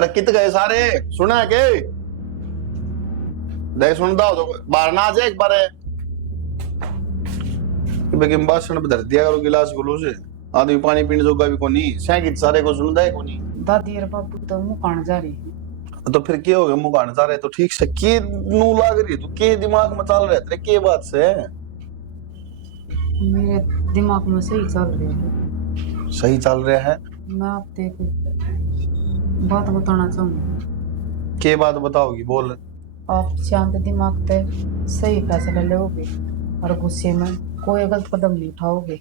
अरे कित गए सारे, सुना के देख सुनता हो तो बाहर ना आ जाए एक बार बेकिंग बासन पे धर दिया करो गिलास गुलू से। आदमी पानी पीने जोगा भी कोनी सैकित सारे को सुनदा है कोनी। दादी और बाबू तो मुकान जा रही है। तो फिर क्या हो गया मुकान जा रहे तो ठीक से के नू लाग रही तू के दिमाग में चल रहे तेरे के बात से मेरे दिमाग में सही चल रही है। सही चल रहा है। मैं आपसे एक बात बताना चाहूंगी। के बात बताओगी बोल। आप शांत दिमाग से सही फैसला लोगे और गुस्से में कोई गलत कदम नहीं उठाओगे।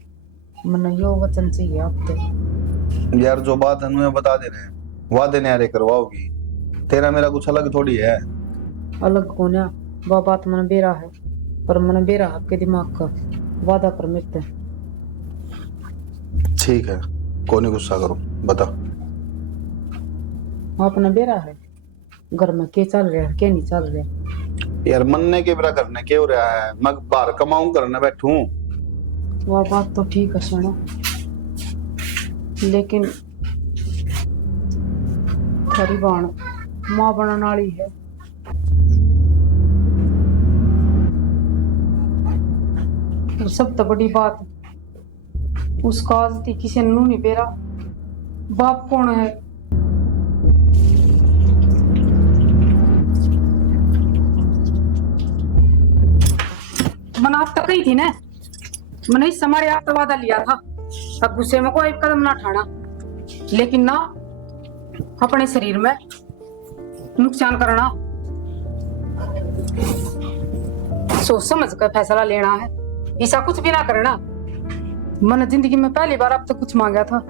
मन यो वचन चाहिए आपसे। यार जो बात है मैं बता दे रहे हैं वादे न्यारे करवाओगी। तेरा मेरा कुछ अलग थोड़ी है। अलग कौन है? वह बात मन बेरा है पर मन बेरा आपके दिमाग का वादा पर मिलते। ठीक है कोई नहीं गुस्सा करो बता। आपने बेरा है घर में के चल रहा है के नहीं चल रहा। यार मनने के मेरा करने के हो रहा है मैं बाहर कमाऊं करने बैठूं। वह बात तो ठीक है सुनो लेकिन थारी बाण मां बनने वाली है। और सब तो बड़ी बात उसका आज थी किसी ने नहीं बेरा। बाप कौन है? मन आप तो कही थी ना मैंने इस हमारे आप तो वादा लिया था अब गुस्से में कोई कदम ना उठाना लेकिन ना अपने शरीर में नुकसान करना। सोच समझ कर फैसला लेना है ऐसा कुछ भी ना करना। मैंने जिंदगी में पहली बार अब तक कुछ मांगा था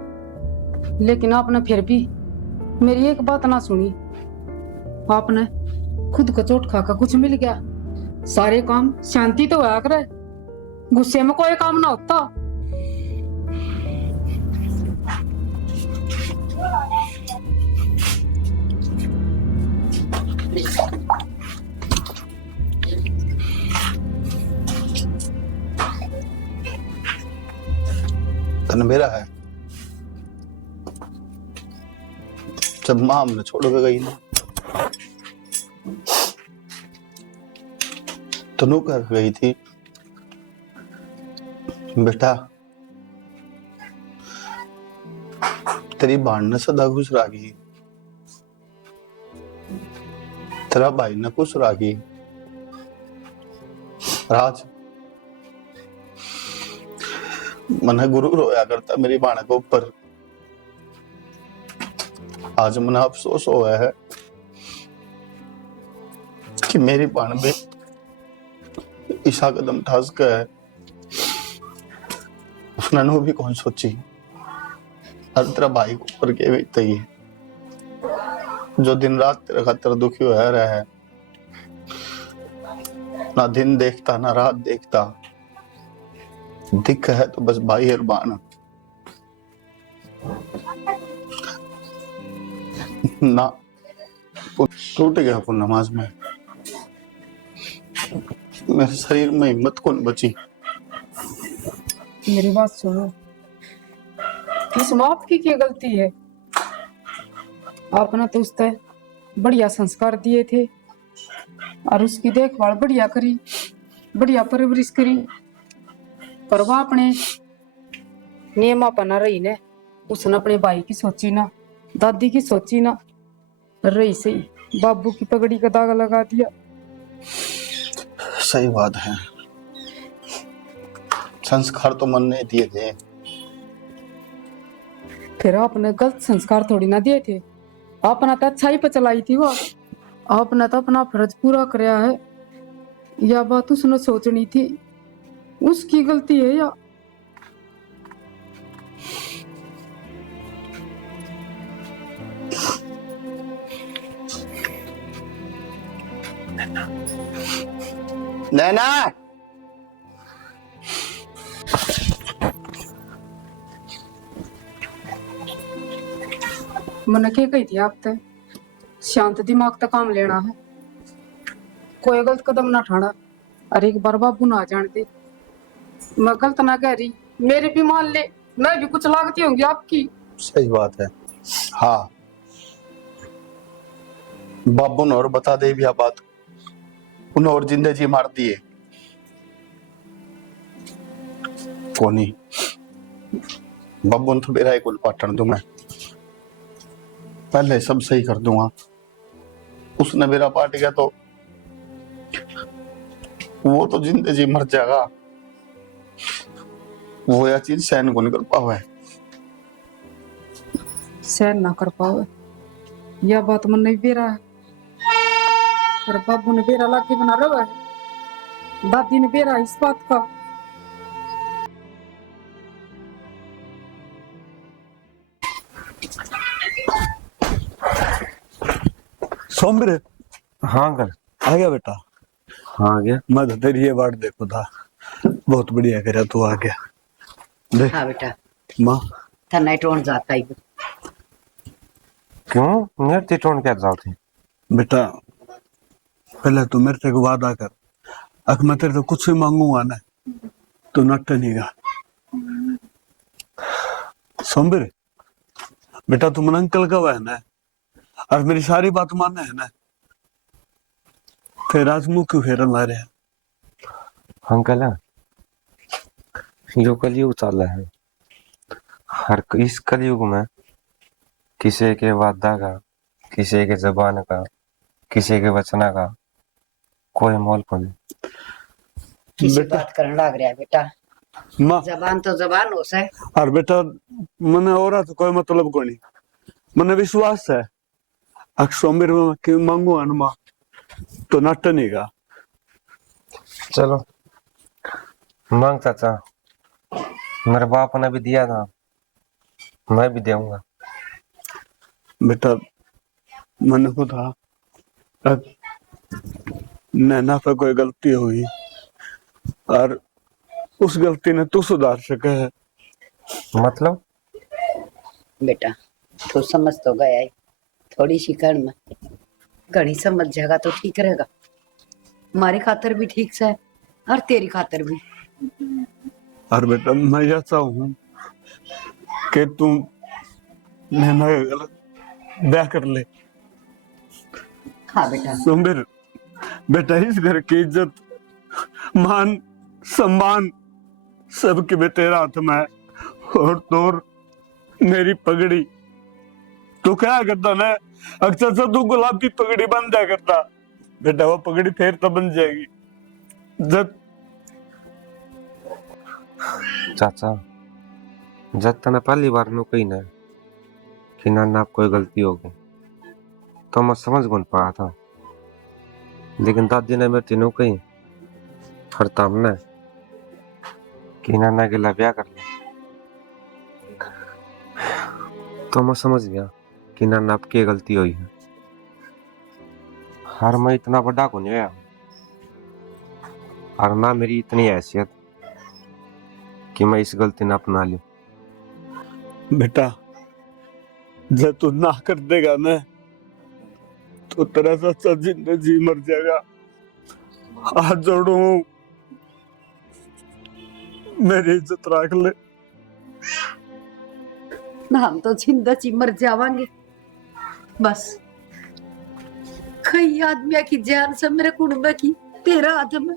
लेकिन आपने फिर भी मेरी एक बात ना सुनी। आपने खुद को चोट खाकर कुछ मिल गया। सारे काम शांति तो होया करे गुस्से में कोई काम ना होता। तन मेरा है जब मां हमने छोड़ के गई ना तनु कह गई थी बेटा तेरी बाण ने सदा खुश राखी तेरा भाई ने खुश राखी। राज मन गुरु रोया करता मेरी बाण के ऊपर। आज मन अफसोस हुआ है कि मेरी बाण में ईसा कदम ठास का है उसने नो भी कौन सोची। हर तेरा भाई को ऊपर के बीतता ही जो दिन रात तेरे खातिर दुखी हो रहा है ना दिन देखता ना रात देखता दिख है तो बस भाई और बाण ना टूट गया वो नमाज में मेरे शरीर में हिम्मत कौन बची। मेरी बात सुनो इसमें आपकी क्या गलती है? आपने तो उससे बढ़िया संस्कार दिए थे और उसकी देखभाल बढ़िया करी बढ़िया परवरिश करी पर वह अपने नियम अपना रही ने। उसने अपने भाई की सोची ना दादी की सोची ना रही सही बाबू की पगड़ी का दाग लगा दिया। सही बात है संस्कार तो मन ने दिए थे। फिर आपने गलत संस्कार थोड़ी ना दिए थे। आपने तो अच्छाई पे चलाई थी वो। आपने तो अपना फर्ज पूरा कराया है। यह बात उसने सोचनी थी उसकी गलती है या नैना मैंने क्या कही थी आपसे शांत दिमाग तक काम लेना है कोई गलत कदम ना उठाना। अरे एक बार बाबू ना जानते मैं गलत ना कह रही मेरी भी मान ले मैं भी कुछ लागती होंगी आपकी। सही बात है। हाँ बाबू ने और बता दे भी बात, उन्हें और जिंदगी मार दिए कोनी। बाबू ने तो मेरा एक पाटन दूं मैं, पहले सब सही कर दूंगा। उसने मेरा पाट गया तो वो तो जिंदगी मर जाएगा, वो यह चीज सहन को नहीं कर पावा है। सहन ना कर पाओ, यह बात मन नहीं बेरा है। पर बाबू ने बेरा लाके बना रहा है, दादी ने बेरा इस बात का। सोमरे, हाँ अंकल। आ गया बेटा? हाँ आ गया। मैं तो तेरी ये बात देखो था, बहुत बढ़िया करा तू आ गया। देख हाँ बेटा, माँ, थन्ना टोन जाता ही। क्यों मेरे ते टोन क्या जाओ थे? बेटा पहले तू मेरे से वादा कर, अगर मैं तेरे से कुछ भी मांगूंगा ना तो नट नहीं गा। सोमरे बेटा, तू मन अंकल का है ना, और मेरी सारी बात माने है ना, फिर आज मुंह क्यों फेरन ला रहे हैं? अंकल यो कलयुग चल रहा है, हर इस कलयुग में किसी के वादा का, किसी के जबान का, किसी के वचना का कोई मोल को नहीं। किसी बेटा बात करने लग रहा है बेटा, माँ, जबान तो जबान हो से। और बेटा मने और तो कोई मतलब को नहीं, मने विश्वास है अगर सोमवार में क्यों मांगूंगा ना माँ तो नट नहीं गा। चलो मांग चाचा, मेरे बाप ने भी दिया था, मैं भी दूंगा। बेटा मन को था नैना पे कोई गलती हुई और उस गलती ने तू सुधार सके है। मतलब बेटा तो समझ तो गया है, थोड़ी सी कर में घनी समझ जाएगा तो ठीक रहेगा। हमारी खातर भी ठीक से और तेरी खातर भी। और बेटा मैं यह चाहूँ कि तू नैना का गलत ब्याह कर ले। हाँ बेटा। सुमिर बेटा, इस घर की इज्जत मान सम्मान सबके में तेरा हाथ में है, और तोर मेरी पगड़ी तू क्या करता ना, अक्सर से तू गुलाबी पगड़ी बन जा करता बेटा, वो पगड़ी फिर तो बन जाएगी जब। चाचा जब तने पहली बार नु कही ना कि नाना आप कोई गलती हो गई तो मैं समझ कौन पाया था, लेकिन दादी ने मेरे तीनों कही हर हमने कि नाना के लिए ब्याह कर ले, तो मैं समझ गया कि नाना आपकी गलती हुई है। हर मैं इतना बड़ा को नहीं हुआ, और ना मेरी इतनी हैसियत कि मैं इस गलती ना अपना लूं। बेटा जब तू ना कर देगा ना तो तेरा सच्चा जिंदगी मर जाएगा। हाथ जोड़ू, मेरी इज्जत रख ले। ना हम तो जिंदगी मर जावांगे बस, कई आदमिया की जान से मेरे कुटुंब की तेरा हाथ में।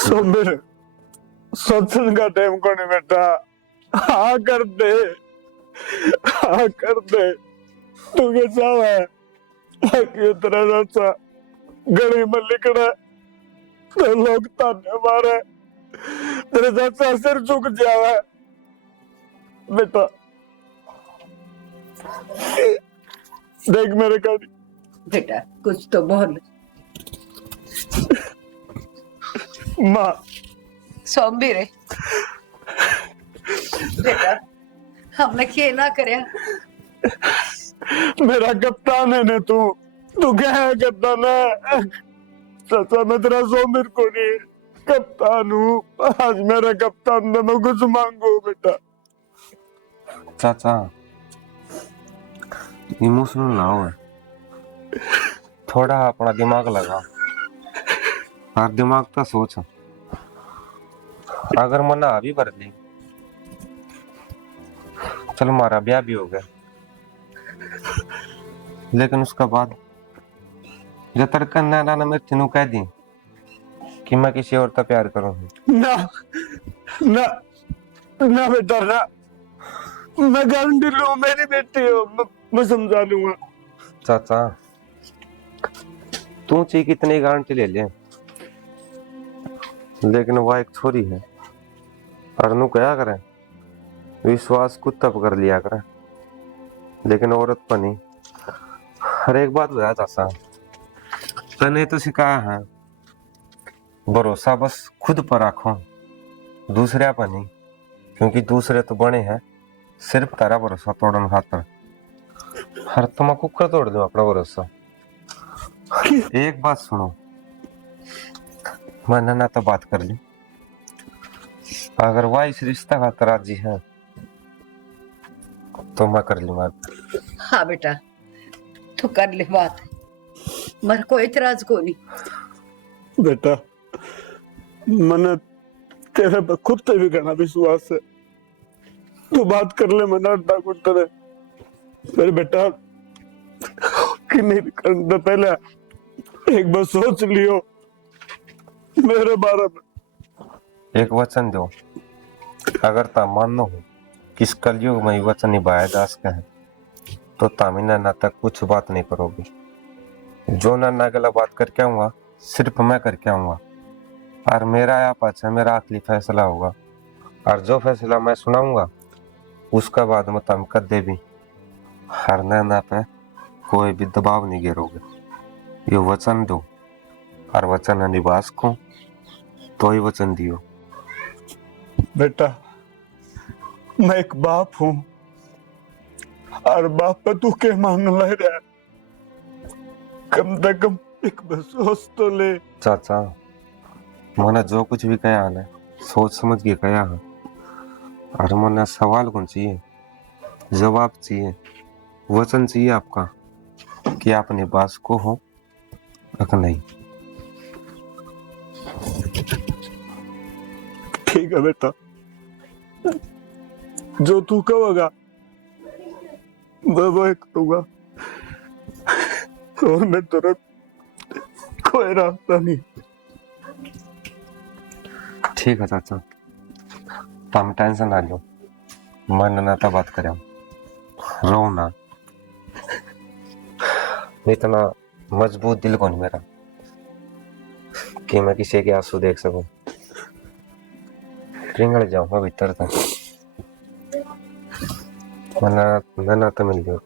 सोमर सोचने का टाइम को नहीं बेटा, हाँ कर दे, हाँ कर दे। तू कैसा है कि तेरा चाचा गली में लिखना तो लोग ताने मारे, तेरे चाचा सिर झुक जावे बेटा। देख मेरे गाड़ी बेटा कुछ तो बोल। माँ सौंबी रे बेटा, हमने क्या ना करे। मेरा कप्तान है ना तू, तू क्या है कप्तान है? चाचा मैं तेरा सोमिर को नहीं कप्तान हूँ, आज मेरा कप्तान ने मैं कुछ मांगू बेटा। चाचा इमोशनल ना हो, थोड़ा अपना दिमाग लगा और दिमाग का सोच। अगर मना अभी भर ली चल हमारा ब्याह भी हो गया, लेकिन उसके बाद जब तड़कन नैना ने मेरे तीनों कह दी कि मैं किसी और से प्यार करूँ। ना ना ना बेटा ना, मैं गारंटी लूं, मेरी बेटी हो, मैं समझा लूंगा। चाचा तू ची कितनी गारंटी ले ले, लेकिन वह एक छोरी है और नू क्या करे, विश्वास कुत्ता पकड़ लिया करे, लेकिन औरत पर नहीं। हर एक बात बताया चाचा, तने तो सिखाया है भरोसा बस खुद पर रखो, दूसरे पर नहीं, क्योंकि दूसरे तो बने हैं सिर्फ तारा भरोसा तोड़न खातर। हर तुमको कर तोड़ दो अपना भरोसा। एक बात सुनो, मैंने ना तो बात कर ली, अगर वह इस रिश्ता खातर राजी है तो मैं कर लूंगा। हाँ बेटा, तू कर ले बात, मर कोई इतराज को नहीं। बेटा मैंने तेरे पे खुद से भी करना विश्वास है, तू बात कर ले, मना अड्डा कुत्ते रे। मेरे बेटा कि नहीं करने पहले एक बार सोच लियो मेरे बारे में। एक वचन दो, अगर ता मानो हो कि इस कलयुग में वचन निभाया जा सके है तो तामी नाना तक कुछ बात नहीं करोगे। जो नाना गला बात करके आऊंगा सिर्फ मैं करके आऊंगा, और मेरा या पाछा मेरा आखिरी फैसला होगा, और जो फैसला मैं सुनाऊंगा उसका बाद में तुम कदे भी हर नाना पे कोई भी दबाव नहीं गिरोगे। ये वचन दो, और वचन निभास को तो ही वचन दियो। बेटा मैं एक बाप हूं, और बाप पे तू के मान ले रहा है, कम से कम एक बार सोच तो ले। चाचा मैंने जो कुछ भी कहा है सोच समझ के कहा है, और मैंने सवाल कौन चाहिए, जवाब चाहिए, वचन चाहिए आपका कि आप निवास को हो या नहीं। ठीक है बेटा, जो तू कहोगा वो करूंगा, और मैं तुरंत कोई रास्ता नहीं। ठीक है चाचा, तुम टेंशन ना लो, मन ना तो बात करें, रो ना, इतना मजबूत दिल कौन मेरा कि मैं किसी के आंसू देख सकूं। रिंगड़ जाऊंगा भीतर तक, मना तो मिल गया।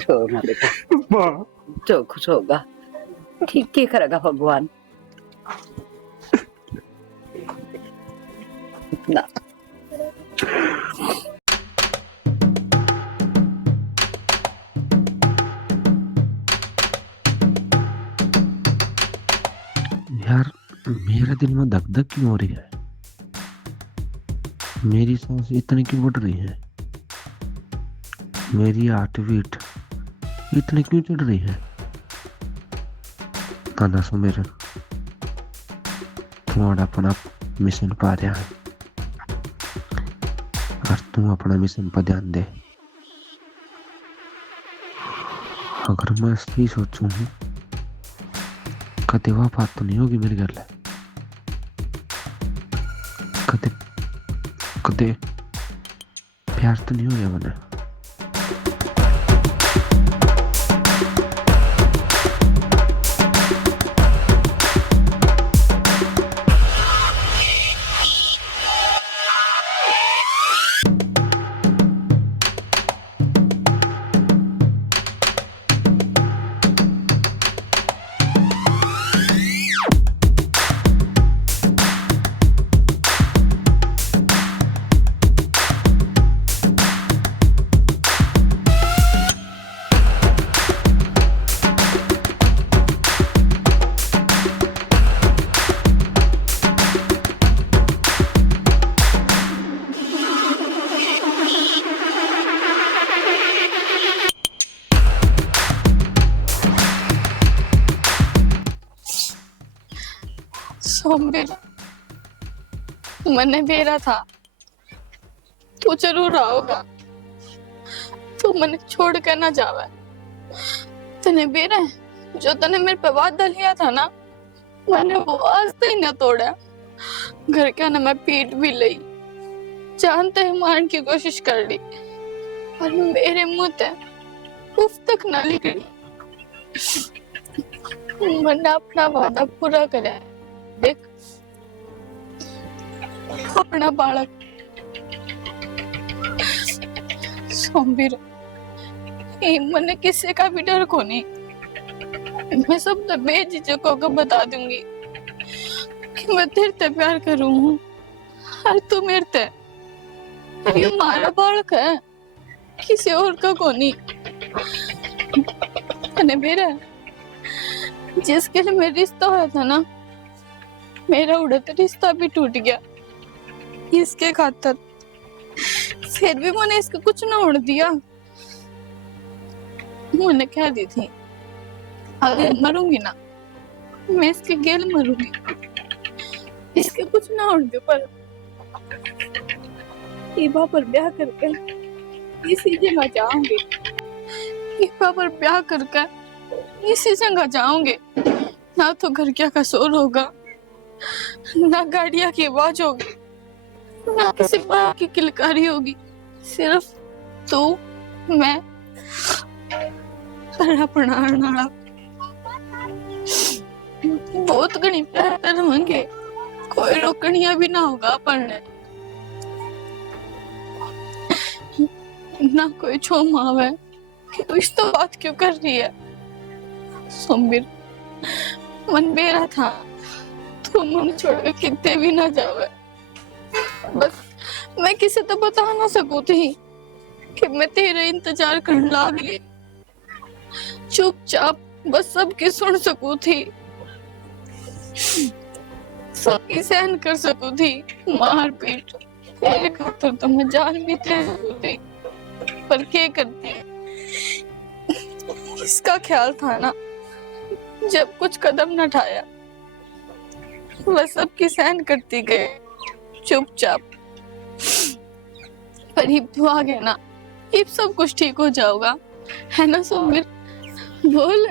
रो ना बेटा, माँ जो कुछ होगा ठीक ही करेगा भगवान ना। यार मेरे दिल में धक धक क्यों हो रही है, मेरी सांस इतनी क्यों बढ़ रही है, मेरी हार्ट बीट इतनी क्यों चढ़ रही है। ताना सो मेरे तुम्हारा अपना मिशन पा रहा है, और तू अपना मिशन पर ध्यान दे। अगर मैं सही सोचूं कदे वह बात तो नहीं होगी मेरे घर ले, कदे कदे प्यार तो नहीं हो गया मैंने। सोमवीर मने बेरा था तू जरूर आओगा, तू मने छोड़ के ना जावे। तने बेरा जो तने मेरे पे वादा लिया था ना, मैंने वो आज तक न तोड़ा। घर के ना मैं पीट भी ली, जानते ही मारने की कोशिश कर ली, और मेरे मुंह ते उफ तक ना निकली। मैंने अपना वादा पूरा करा। देख अपना बालक सोमवीर, मने किसी का भी डर को नहीं। मैं सब तो बेझिझक होकर बता दूंगी कि मैं तेरे से प्यार करूं हूं और तू मेरे से। ये हमारा बालक है, किसी और का को नहीं। मैंने मेरा जिसके लिए मेरा रिश्ता हुआ था ना, मेरा उड़ता रिश्ता भी टूट गया इसके खातर। फिर भी मैंने इसको कुछ ना उड़ दिया। मैंने कह दी थी अगर मरूंगी ना, मैं इसके गेल मरूंगी, इसके कुछ ना उड़ दे। पर ईबा पर ब्याह करके इसी जगह जाऊंगी, ईबा पर ब्याह करके इसी जगह जाऊंगे। ना तो घर क्या का शोर होगा, ना गाड़ियां की आवाज होगी, ना किसी बात की किलकारी होगी। सिर्फ तू, मैं और अपना नाला। बहुत घनी प्यार रहेंगे, कोई रोकनिया भी ना होगा अपन ने, ना कोई छोम आवे कि तू इस तो बात क्यों कर रही है। सोमवीर मन बेरा था, तू मन छोड़ के कितने भी ना जावे। बस मैं किसी तो बता ना सकूं थी कि मैं तेरे इंतजार करने लग गई। चुपचाप बस सबकी सुन सकूं थी, सबकी सहन कर सकूं थी मार पीट। तेरे खातर तो मैं जान भी दे सकूं थी, पर क्या करती। इसका ख्याल था ना, जब कुछ कदम न उठाया बस सबकी सहन करती गए चुपचाप। पर अब तू आ गया ना, अब सब कुछ ठीक हो जाओगा, है ना सोमवीर? बोल,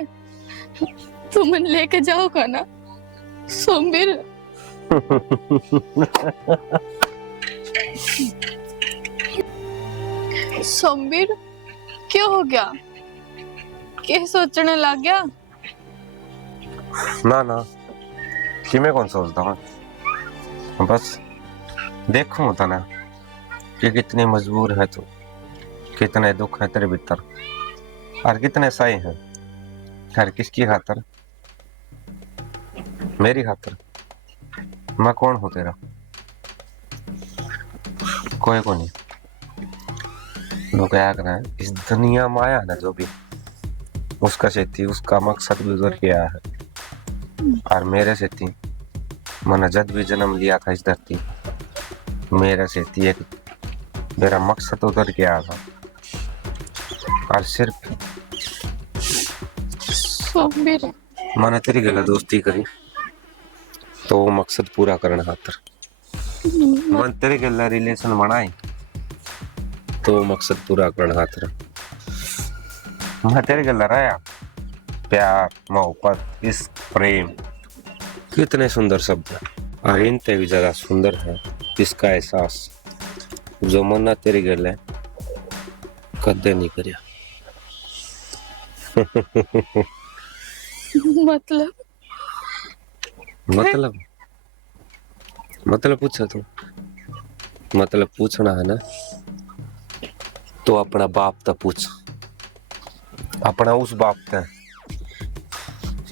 तू मन लेके जाओगा ना सोमवीर? सोमवीर क्या हो गया, क्या सोचने लग गया? ना ना, कि मैं कौन सोचता हूँ, बस देखो होता ना कि कितनी मजबूर है तू, कितने दुख है तेरे भीतर और कितने सहे हैं। हर किसकी खातर? मेरी खातर। मैं कौन हूँ तेरा? कोई को नहीं। लोग क्या कर रहे हैं इस दुनिया में आया ना, जो भी उसका से थी, उसका मकसद गुजर गया है। और मेरे से थी, मैंने जब भी जन्म लिया था इस धरती, मेरे से थी एक मेरा मकसद उधर गया था। और सिर्फ मैंने तेरी गला दोस्ती करी तो वो मकसद पूरा करने खातर। मन तेरे गला रिलेशन बनाए तो वो मकसद पूरा करने खातर। मैं तेरे गला रहा प्यार, मोहब्बत, इश्क, प्रेम, कितने सुंदर शब्द हैं, और इनसे भी ज्यादा सुंदर है इसका एहसास जो मन्ना तेरी गल कदे नहीं करिया। मतलब मतलब मतलब पूछा तू? मतलब पूछना है ना तो अपना बाप तक पूछ, अपना उस बाप तक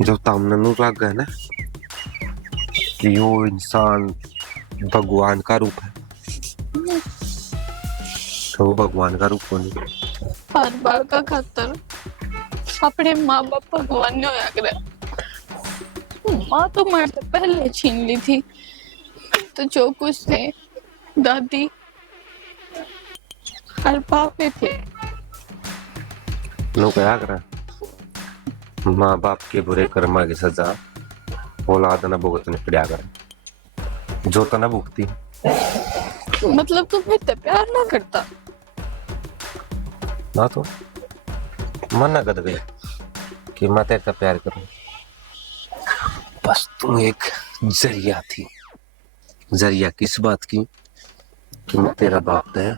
जो तामने नूर लग गया ना कि वो इंसान भगवान का रूप है, तो वो भगवान का रूप कौन है? हर बार का खातर अपने माँ बाप भगवान ने होया करे। माँ तो मार से पहले छीन ली थी, तो जो कुछ थे दादी और पापे थे। लोग क्या करें, माँ बाप के बुरे कर्मा की सजा औलाद न भुगतनी पड़ा करे। जो तो ना भुगती। मतलब तू मेरे से प्यार ना करता? ना तो मना कर गई कि मैं तेरे से प्यार करूं। बस तू एक जरिया थी। जरिया किस बात की? कि मैं तेरा बाप है,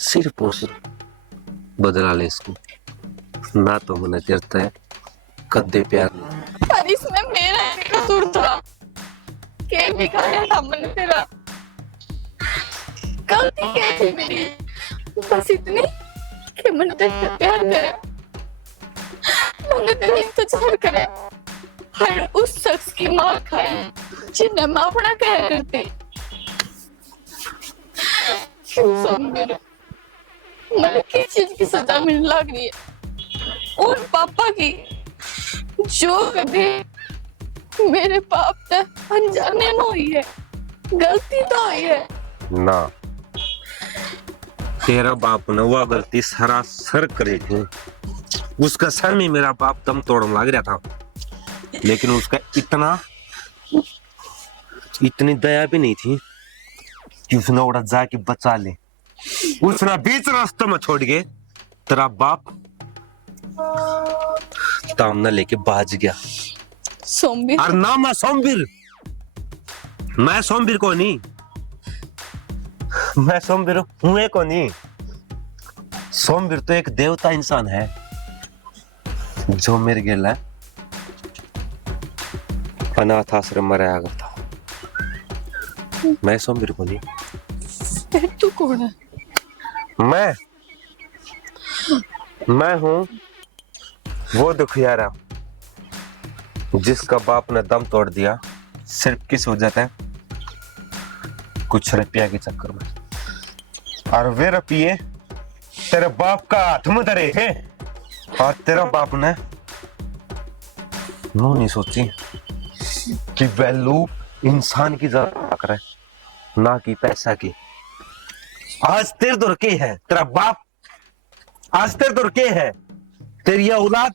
सिर्फ उस बदला ले इसको। ना तो मैंने तेरता है कदे प्यार नहीं। पर इसमें मेरा एक कसूर था। के दिखाया था मैंने तेरा। गलती क्या थी मेरी? बस इतनी कि मैंने तेरे प्यार करे, मैंने तेरा इंतजार करे, हर उस शख्स की मार खाई जिन्हें मैं अपना कहा करती। मेरे मैंने किस चीज की सजा मिलने लग रही है? उन पापा की जो कभी मेरे बाप से अनजाने में हुई है। गलती तो हुई है ना। तेरा बाप ने वह गलती सरासर करी थी। उसका सर में मेरा बाप दम तोड़ने लग रहा था, लेकिन उसका इतनी दया भी नहीं थी कि उसने उड़ा जाके बचा ले। उसने बीच रास्ते में छोड़ के तेरा बाप तामना लेके भाज गया। सोमबीर। और ना मैं सोमबीर, मैं सोमबीर को नहीं, मैं सोमबीर हुए को नहीं। सोमबीर तो एक देवता इंसान है जो मेरे गिला अनाथ आश्रम में रहा करता। मैं सोमबीर को नहीं। फिर तू कौन है? मैं हूं वो दुखियारा जिसका बाप ने दम तोड़ दिया सिर्फ किस वजह से? कुछ रुपया के चक्कर में। और वे रुपये तेरे बाप का हाथ में धरे थे, और तेरा बाप ने नो नहीं सोची कि वैल्यू इंसान की ज्यादा करे, ना कि पैसा की। आज तेरे दौर के है तेरा बाप, आज तेरे दौर के है तेरी यह औलाद।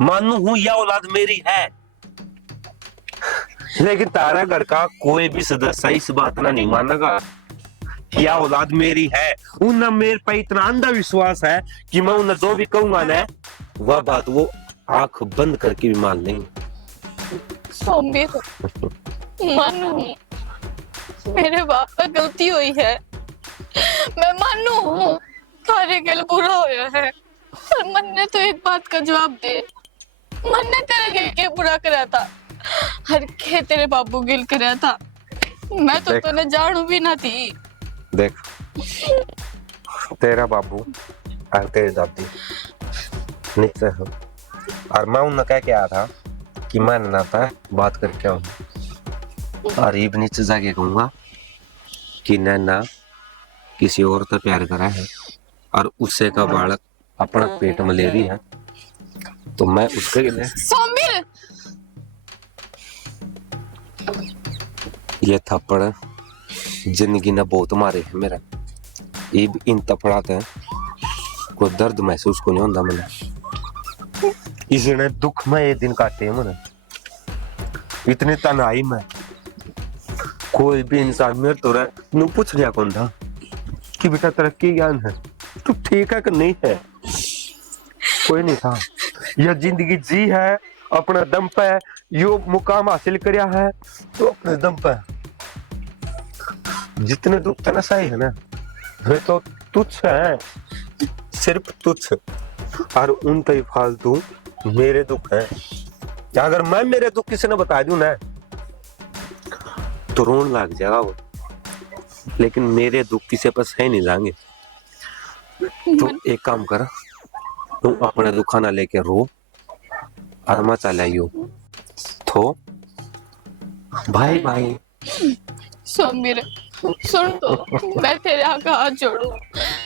मानू हूं यह औलाद मेरी है, लेकिन तारा घर का कोई भी सदस्य इस बात ना नहीं मानेगा कि यह औलाद मेरी है। उन्हें मेरे पे इतना अंधविश्वास है कि मैं उन्हें जो भी कहूंगा ना वह बात वो आंख बंद करके भी मान लेंगे। सोमबीर, मानू मेरे बाप का गलती हुई है। मैं मानू थारे गल बुरा होया है, पर मन ने तो एक बात का जवाब दे। मन ने तेरे गिल के बुरा करा था, हर के तेरे बाबू गिल करा था। मैं तो तूने जानू भी ना थी। देख, तेरा बाबू और तेरी दादी नीचे हो, और मैं उन्हें कह के आया था कि मैं नाता बात करके आऊंगा, और ये नीचे जाके कहूंगा कि नैना किसी और से प्यार करा है और उससे का बालक अपना पेट में ले रही है, तो मैं उसके लिए सोमबीर, ये थप्पड़ जिंदगी ने बहुत मारे है मेरा। ये इन थप्पड़ाते कोई दर्द महसूस को नहीं होता मैंने। इसने दुख में ये दिन काटे मैंने। इतनी तन्हाई में कोई भी इंसान मेरे तो नु पूछ लिया कौन था कि बेटा तरक्की ज्ञान है, तू ठीक है कि नहीं है? कोई नहीं था। यह जिंदगी जी है अपने दम पे, यो मुकाम हासिल करया है तो अपने दम पे। जितने दुख तना सही है ना वे तो तुच्छ है, सिर्फ तुच्छ, और उन तय फालतू मेरे दुख है। अगर मैं मेरे दुख किसी ने बता दूं ना तो रोन लग जाएगा वो, लेकिन मेरे दुख किसी पर सही नहीं जाएंगे। तो एक काम कर, तुम अपने दुखा ना लेके रो और मैं चल आइयो तो भाई भाई। सोमबीर सुन, तो मैं तेरे आगे हाथ जोड़ू,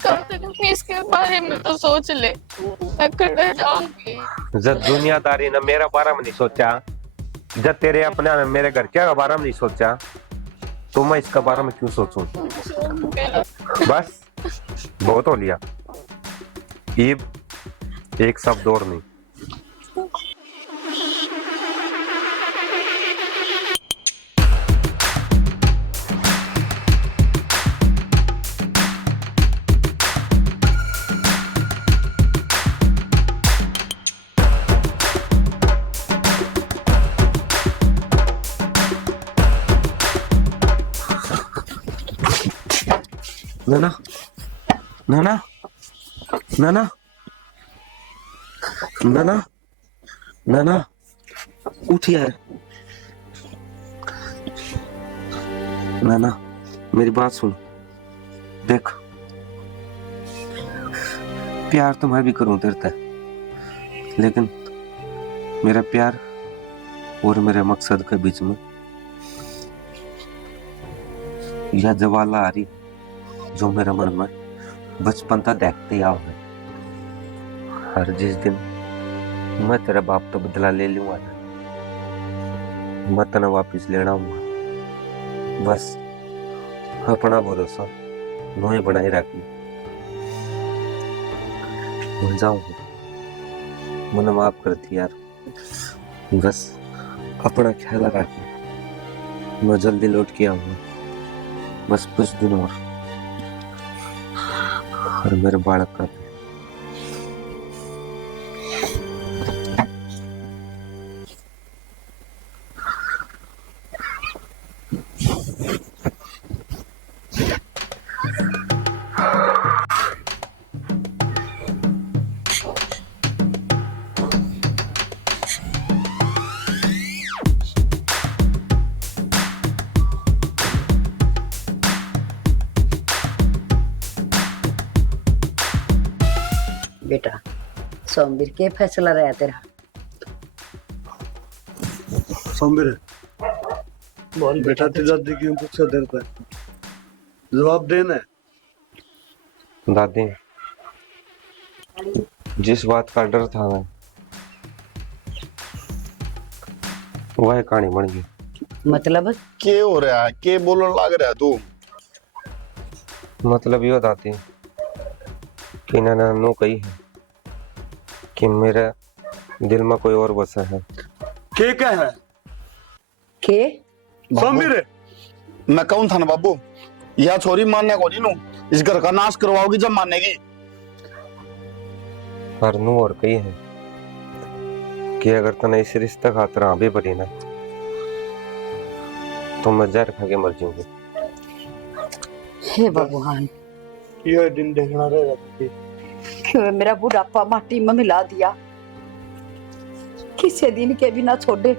कम से कम इसके बारे में तो सोच ले। मैं कर जाऊंगी। जब दुनियादारी ने मेरा बारे में नहीं सोचा, जब तेरे अपने ने मेरे घर के बारे में नहीं सोचा, तो मैं इसका बारे में क्यों सोचूं? बस बहुत हो लिया। ये एक शब्द और नहीं। नाना नाना नाना नाना नाना उठ यार। नाना मेरी बात सुन, देख प्यार तो मैं भी करूं तेरे से, लेकिन मेरा प्यार और मेरे मकसद के बीच में यह जवाला आ रही जो मेरे मन में बचपन तक देखते आओ है। हर जिस दिन मैं तेरा बाप तो बदला ले लूंगा ना, मैं तना वापिस लेना हूँ। बस अपना भरोसा नोए बनाए रखी, मैं जाऊंगा। मन माफ करती यार, बस अपना ख्याल रखी, मैं जल्दी लौट के आऊंगा। बस कुछ दिन और मेरे बालक का बेटा सोमवीर के फैसला रहा तेरा? सोमवीर बोल बेटा तेरी दादी क्यों पूछा तेरे पे? जवाब देना है। दादी, जिस बात का डर था ना वह कहानी बन गई। मतलब के हो रहा है, के बोलने लग रहा है तू? मतलब यो दादी कि नाना नो कही है कि मेरे दिल में कोई और बसा है। के क्या है? के सोमवीर मैं कहूं था ना बाबू, यह छोरी मानने को नहीं नू, इस घर का नाश करवाओगी जब मानेगी। और नू और कही है कि अगर तने इस रिश्ते खातर हाँ भी भरी ना तो मैं जहर खा के मर जाऊंगी। हे भगवान, ये दिन देखना रहेगा। क्यों मेरा बुढ़ापा माटी में मिला दिया, किसी दिन के भी ना छोड़े।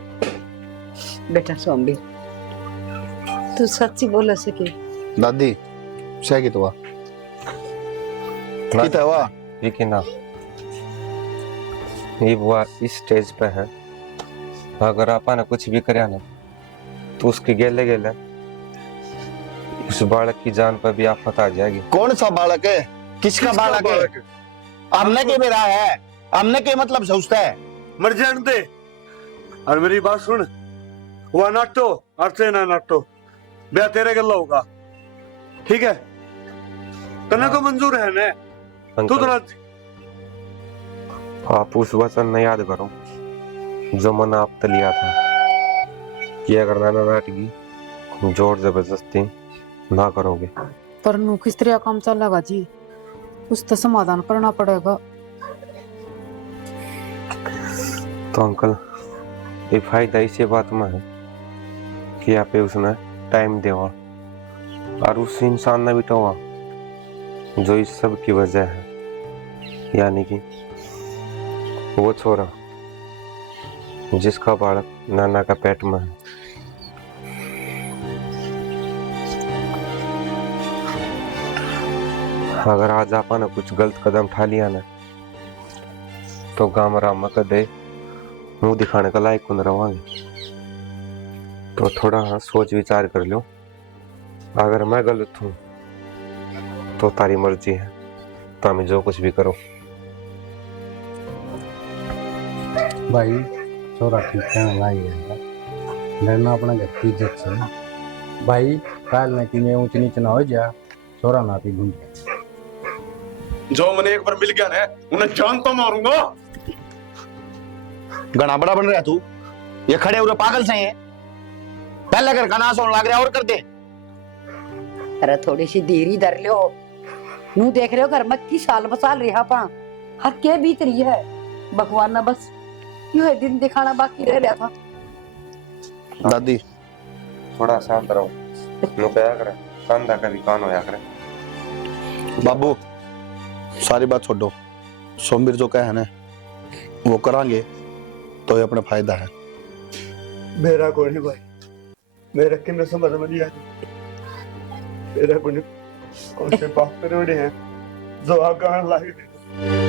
बेटा सोमवीर तू सच्ची बोल सके? दादी सही की तो हुआ लेकिन ना ये बुआ इस स्टेज पे है, अगर आपा ने कुछ भी करया ना तो उसके गेले गेले उस बालक की जान पर भी आफत आ जाएगी। कौन सा बालक है? किसका बालक है? हमने के मेरा है, हमने के मतलब सोचता है। मर जाने दे। और मेरी बात सुन, हुआ नाटो अर्थे ना नाटो, ब्याह तेरे गल्ला होगा, ठीक है? तने को मंजूर है ना? तू तो राजी? आप उस वचन न याद करो जो मन आप लिया था कि अगर नाना नाटगी जोर जबरदस्ती ना करोगे। पर नू किस तरह काम चलेगा जी, कुछ तो समाधान करना पड़ेगा। तो अंकल ये फायदा इसी बात में है कि आप उसने टाइम देवा और उस इंसान ने बिठावा जो इस सब की वजह है, यानी कि वो छोरा जिसका बालक नाना का पेट में है। अगर आज आपा ने कुछ गलत कदम उठा लिया ना तो गांव राम कदे मुंह दिखाने का लायक कौन रवांगे। तो थोड़ा हाँ सोच विचार कर लो, अगर मैं गलत हूँ तो तारी मर्जी है, तो हमें जो कुछ भी करो। भाई छोरा ठीक कहना लाई है, डरना अपना घर की इज्जत से भाई। काल ना कि मैं ऊंच नीच ना हो जा, छोरा ना पी घूम जो मैंने एक बार मिल गया ना उन्हें जान तो मारूंगा। घना बड़ा बन रहा तू, ये खड़े हुए पागल से हैं। पहले घर का नाश होने लग रहा और कर दे। अरे थोड़ी सी देरी धर लो, नू देख रहे हो घर में की साल बसाल रहा पा हर के बीत रही है। भगवान ना बस यह दिन दिखाना बाकी रह रहा था। दादी थोड़ा शांत रहो, नो कया करे, कांदा का भी कान होया करे। बाबू सारी बात छोड़ो, सोमवीर जो कहे ना वो करांगे तो ये अपना फायदा है। मेरा कोई नहीं भाई, मेरा किन्ने समझ में नहीं आती। मेरा कोई कौन से पाप करोड़े हैं जो आगान लागे।